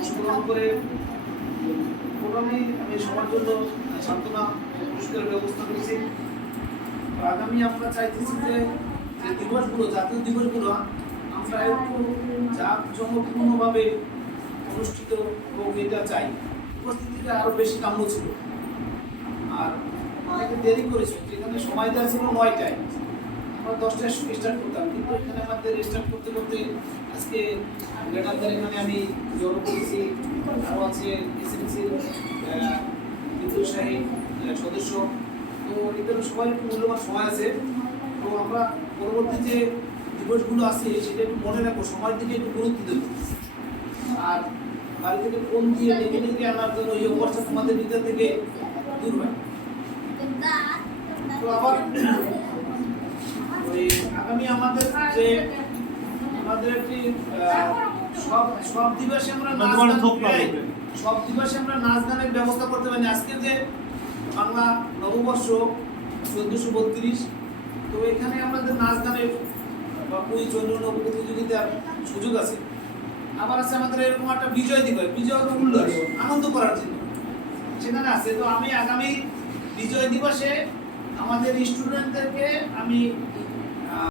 অংশগ্রহণ করে প্রোগ্রামেই আমি সবার জন্য সান্ত্বনা পুরস্কারের ব্যবস্থা করেছি। আগামী আমরা চাইতেছি যে দিবসগুলো, জাতীয় দিবসগুলো আমরা একটু জাঁকজমকপূর্ণভাবে অনুষ্ঠিত হোক, এটা চাই। উপস্থিতিটা আরও বেশি কাম্য ছিল। আর অনেকে দেরি করেছে, যেখানে সময় দেওয়া ছিল 9টায়, আমরা 10টায় স্টার্ট করতাম, কিন্তু এখানে আমাদের স্টার্ট করতে করতে আজকে গ্রেটারদের এখানে আমি জড়ো করেছি। আরও আছে এসএমসির বিদ্যুৎসাহী সদস্য। তো এদের সবাই একটু মূল্যবান সময় আছে। তো আমরা পরবর্তী যে দিবসগুলো আছে সেটা একটু মনে রাখবো, সময়ের দিকে একটু গুরুত্ব দেবো। আর বাড়ি থেকে ফোন দিয়ে ডেকে আনার জন্য এই অবস্থা তোমাদের ভিতর থেকে দূর হয়। তো আবার ওই আগামী আমাদের যে একটি সব দিবসে আমরা নাচ গানের ব্যবস্থা করতে পারি। আজকে যে বাংলা নববর্ষ 1432, তো এখানে আমাদের নাচ গানের বা কুইজ অন্যান্য প্রতিযোগিতার সুযোগ আছে। আবার আছে আমাদের এরকম একটা বিজয় দিবস, বিজয় উল্লাস আনন্দ করার জন্য সেখানে আছে। তো আমি আগামী বিজয় দিবসে আমাদের স্টুডেন্টদেরকে আমি